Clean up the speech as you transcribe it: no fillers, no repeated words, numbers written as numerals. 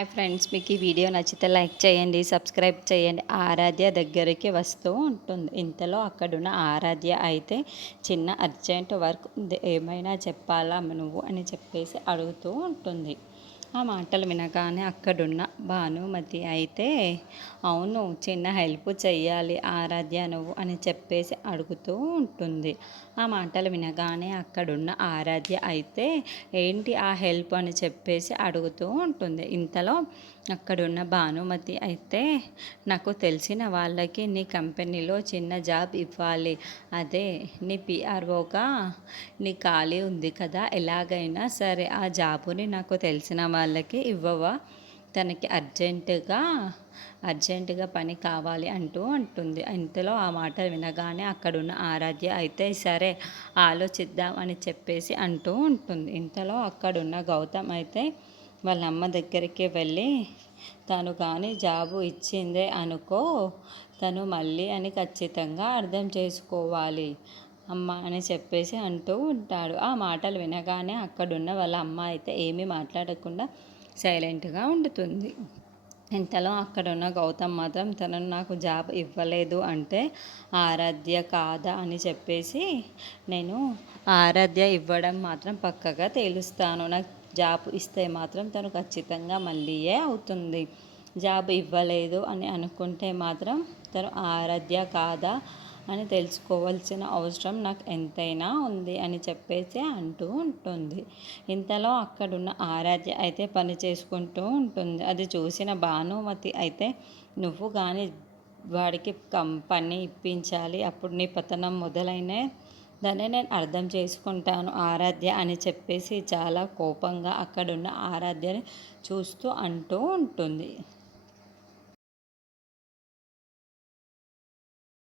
Hi friends, మీకు ఈ video నచ్చితే లైక్ చేయండి, సబ్స్క్రైబ్ చేయండి. ఆరాధ్య దగ్గరికి వస్తూ ఉంటుంది. ఇంతలో అక్కడున్న ఆరాధ్య అయితే చిన్న అర్జెంట్ వర్క్ ఉంది, ఏమైనా చెప్పాలా నువ్వు అని చెప్పేసి అడుగుతూ ఉంటుంది. ఆ మాటలు వినగానే అక్కడున్న భానుమతి అయితే అవును, చిన్న హెల్ప్ చెయ్యాలి ఆరాధ్య నువ్వు అని చెప్పేసి అడుగుతూ ఉంటుంది. ఆ మాటలు వినగానే అక్కడున్న ఆరాధ్య అయితే ఏంటి ఆ హెల్ప్ అని చెప్పేసి అడుగుతూ ఉంటుంది. ఇంతలో అక్కడున్న భానుమతి అయితే నాకు తెలిసిన వాళ్ళకి నీ కంపెనీలో చిన్న జాబ్ ఇవ్వాలి, అదే నీ పిఆర్ఓగా నీ ఖాళీ ఉంది కదా, ఎలాగైనా సరే ఆ జాబుని నాకు తెలిసిన వాళ్ళకి ఇవ్వవా, తనకి అర్జెంటుగా పని కావాలి అంటూ అంటుంది. ఇంతలో ఆ మాటలు వినగానే అక్కడున్న ఆరాధ్య అయితే సరే ఆలోచిద్దాం అని చెప్పేసి అంటూ ఉంటుంది. ఇంతలో అక్కడున్న గౌతమ్ అయితే వాళ్ళ అమ్మ దగ్గరికి వెళ్ళి తను కానీ జాబు ఇచ్చిందే అనుకో, తను మళ్ళీ అని ఖచ్చితంగా అర్థం చేసుకోవాలి అమ్మ అని చెప్పేసి అంటూ ఉంటాడు. ఆ మాటలు వినగానే అక్కడున్న వాళ్ళ అమ్మ అయితే ఏమీ మాట్లాడకుండా సైలెంట్గా ఉండుతుంది. ఇంతలో అక్కడున్న గౌతమ్ మాత్రం తనను నాకు జాబ్ ఇవ్వలేదు అంటే ఆరాధ్య కాదా అని చెప్పేసి నేను ఆరాధ్య ఇవ్వడం మాత్రం పక్కగా తేలుస్తాను. నాకు జాబ్ ఇస్తే మాత్రం తను ఖచ్చితంగా మళ్ళీయే అవుతుంది. జాబ్ ఇవ్వలేదు అని అనుకుంటే మాత్రం తను ఆరాధ్య కాదా అని తెలుసుకోవాల్సిన అవసరం నాకు ఎంతైనా ఉంది అని చెప్పేసి అంటూ ఉంటుంది. ఇంతలో అక్కడున్న ఆరాధ్య అయితే పని చేసుకుంటూ ఉంటుంది. అది చూసిన భానుమతి అయితే నువ్వు కానీ వాడికి పని ఇప్పించాలి, అప్పుడు నీ పతనం మొదలైన దాన్ని నేను అర్థం చేసుకుంటాను ఆరాధ్య అని చెప్పేసి చాలా కోపంగా అక్కడున్న ఆరాధ్యని చూస్తూ అంటూ ఉంటుంది.